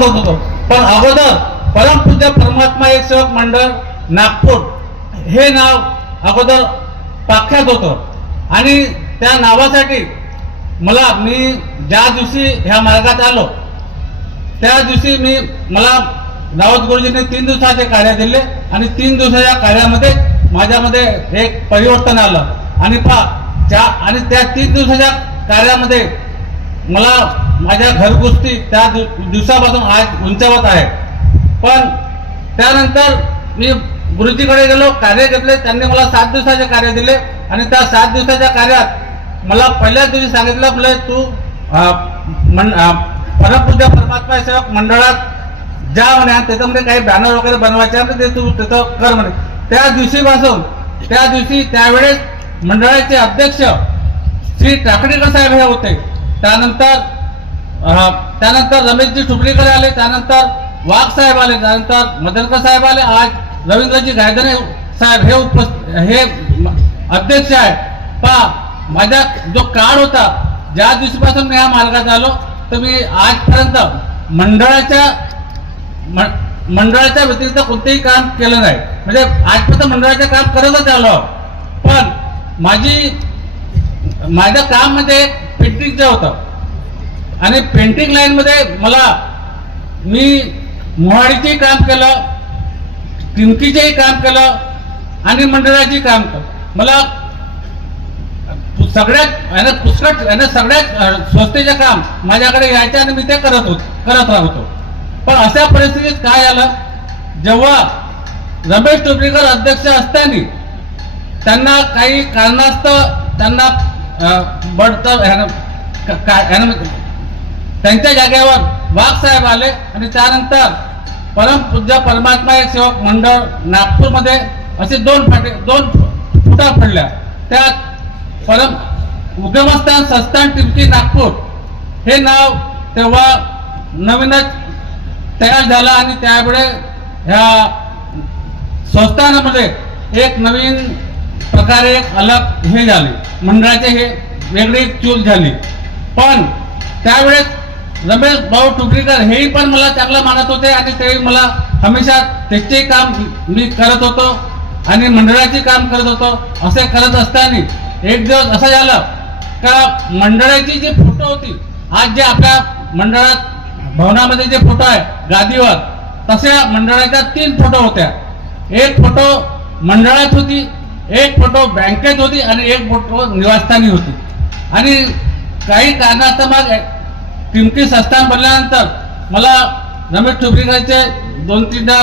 समजत होतो. पण अगोदर परमपूज्य परमात्मा एक सेवक मंडळ नागपूर हे नाव अगोदर पाख्यात होतं आणि त्या नावासाठी मी ज्या दिवशी ह्या मार्गात आलो त्या दिवशी मला राऊत गुरुजींनी 3 दिवसाचे कार्य दिले आणि 3 दिवसाच्या कार्यामध्ये माझ्यामध्ये एक परिवर्तन आलं आणि त्या 3 दिवसाच्या कार्यामध्ये मला माझ्या घरगुस्ती त्या दिवसापासून आज उंचावत आहे. पण त्यानंतर मी गुरुजीकडे गेलो, कार्य घेतले. त्यांनी मला 7 दिवसाचे कार्य दिले आणि त्या 7 दिवसाच्या कार्यात मला पहिल्याच दिवशी सांगितलं, म्हटलं तू परमपूज्य परमात्मा सेवक मंडळात जा म्हणे, त्याच्यामध्ये काही बॅनर वगैरे बनवायचे म्हणजे ते तू तिथं कर म्हणे. त्या दिवशी त्यावेळेस मंडळाचे अध्यक्ष श्री टाकणीकर साहेब हे होते. त्यानंतर रमेशजी ठुकरीकर आले, त्यानंतर वाघ साहेब आले, त्यानंतर मदनकर साहेब आले. आज रवींद्रजी गायधने साहेब हे अध्यक्ष आहे. माझा जो काळ होता ज्या दिवशीपासून मी ह्या मार्गात आलो तर मी आजपर्यंत मंडळाच्या व्यतिरिक्त कोणतेही काम केलं नाही. म्हणजे आजपर्यंत मंडळाचे काम करतच आलो. पण माझं काम म्हणजे पेंटिंगचं होतं आणि पेंटिंग लाईन मध्ये मी मोहाडीचेही काम केलं, टिमकीचेही काम केलं आणि मंडळाचेही काम केलं. मला सगळ्यात स्वस्तेचे काम माझ्याकडे यायचे आणि मी ते करत राहतो. पण अशा परिस्थितीत काय आलं, जेव्हा रमेश टोपरीकर अध्यक्ष असताना त्यांना काही कारणास्तव त्यांना त्यांच्या जागेवर वाघ साहेब आले आणि त्यानंतर परमपूज्य परमात्मा एक सेवक मंडळ नागपूरमध्ये असे 2 फुटा पडल्या. त्यात उगमस्थान संस्थान टिमकी नागपूर हे नाव तेव्हा नवीनच तयार झालं आणि त्यामुळे ह्या संस्थानामध्ये एक नवीन प्रकारे एक अलग हे झाले, मंडळाचे हे वेगळी चूल झाली. पण त्यावेळेस रमेश भाऊ टुकरीकर हेही पण मला चांगलं मानत होते आणि ते मला हमेशा त्याचे काम मी करत होतो आणि मंडळाचे काम करत होतो. असे करत असताना एक दिवस असं झालं का मंडळाची जी फोटो होती, आज जे आपल्या मंडळात भवनामध्ये जे फोटो आहे गादीवर, तशा मंडळाच्या 3 फोटो होत्या. एक फोटो मंडळात होती, एक फोटो बँकेत होती आणि एक फोटो निवासस्थानी होती. आणि काही कारणास्तव मग टिमकी संस्थान बनल्यानंतर मला रमेश टोपरीकरचे 2-3दा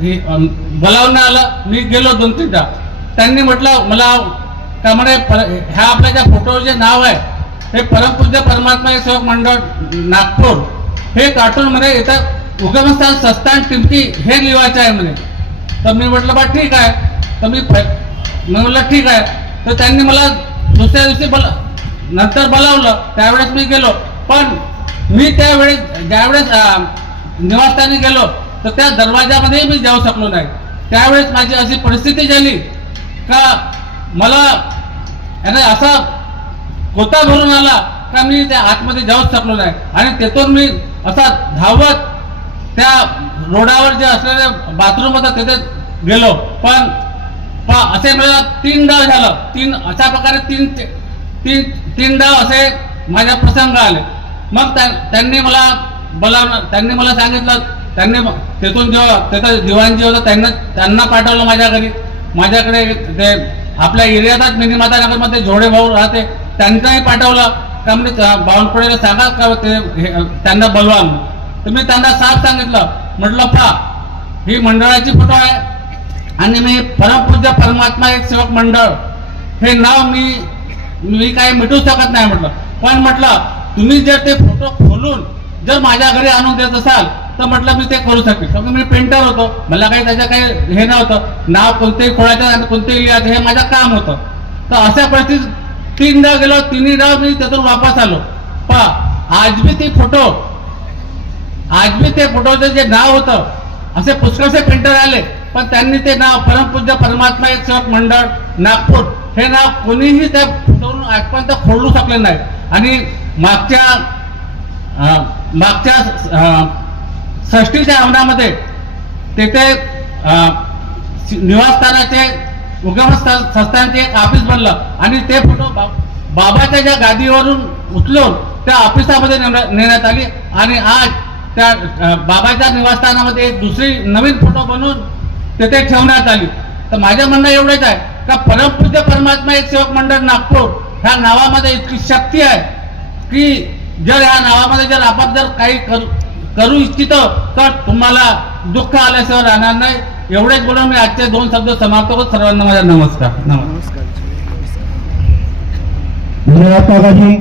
बोलावणं आलं. मी गेलो 2-3दा. त्यांनी म्हटलं मला का म्हणे ह्या आपल्या ज्या फोटोवर जे नाव आहे हे परमपूज्य परमात्मा एक सेवक मंडळ नागपूर हे कार्टून मध्ये इथं उगमस्थान संस्थान टिमकी हे लिहायचं आहे म्हणे. तर मी म्हटलं बा ठीक आहे. तर मी म्हटलं ठीक आहे. तर त्यांनी मला दुसऱ्या दिवशी नंतर बोलावलं. त्यावेळेस मी गेलो. पण मी ज्यावेळेस निवासस्थानी गेलो तर त्या दरवाजामध्ये मी जाऊ शकलो नाही. त्यावेळेस माझी अशी परिस्थिती झाली का मला असा कोता भरून आला का मी त्या आतमध्ये जाऊच शकलो नाही. आणि तिथून मी असा धावत त्या रोडावर जे असलेले बाथरूम होतं तिथे गेलो. पण असे मला 3 डाव झालं. अशा प्रकारे तीन डाव असे माझ्या प्रसंग आले. मग त्यांनी मला बोलावलं. त्यांनी मला सांगितलं, त्यांनी तिथून जेव्हा तिथं दिवाणजी होतं त्यांना पाठवलं माझ्या घरी. माझ्याकडे ते आपल्या एरियातच मिनीमाता नगरमध्ये जोडे भाऊ राहते, त्यांनाही पाठवलं का म्हणजे बावनकुळेला सांगा का त्यांना बोलवा. तर मी त्यांना साफ सांगितलं, म्हटलं ही मंडळाची फोटो आहे आणि मी परमपूज्य परमात्मा एक सेवक मंडळ हे नाव मी काही मिटवू शकत नाही म्हटलं. पण म्हटलं तुम्ही जर ते फोटो खोलून जर माझ्या घरी आणून देत असाल तर म्हटलं मी ते करू शकेन. कारण मी पेंटर होतो, मला काही त्याच्या काही हे नव्हतं. नाव कोणतेही खोळायचं आणि कोणतेही लिहायचं हे माझं काम होतं. तर अशा परिस्थितीत 3दा गेलो, 3ही डाव मी त्यातून वापस आलो. आज बी ते फोटोचं जे नाव होतं असे पुष्कळसे पेंटर आले, पण त्यांनी ते नाव परमपूज्य परमात्मा एक सेवक मंडळ नागपूर हे नाव कोणीही त्या फोटोवरून आजपर्यंत खोडू शकले नाही. आणि मागच्या षष्टीच्या अंगणामध्ये तेथे निवासस्थानाचे संस्थांचे एक ऑफिस बनलं आणि ते फोटो बाबाच्या ज्या गादीवरून उचलून त्या ऑफिसामध्ये नेण्यात आली आणि आज त्या बाबाच्या निवासस्थानामध्ये एक दुसरी नवीन फोटो बनवून तेथे ठेवण्यात आली. तर माझं म्हणणं एवढंच आहे का परमपूज्य परमात्मा एक सेवक मंडळ नागपूर ह्या नावामध्ये इतकी शक्ती आहे की जर ह्या नावामध्ये जर आपण जर काही करू इच्छितो तर तुम्हाला दुःख आल्याशिवाय राहणार नाही. एवढेच बोलून मी आजचे 2 शब्द समाप्त करतो. सर्वांना माझा नमस्कार. धन्यवाद काकाजी.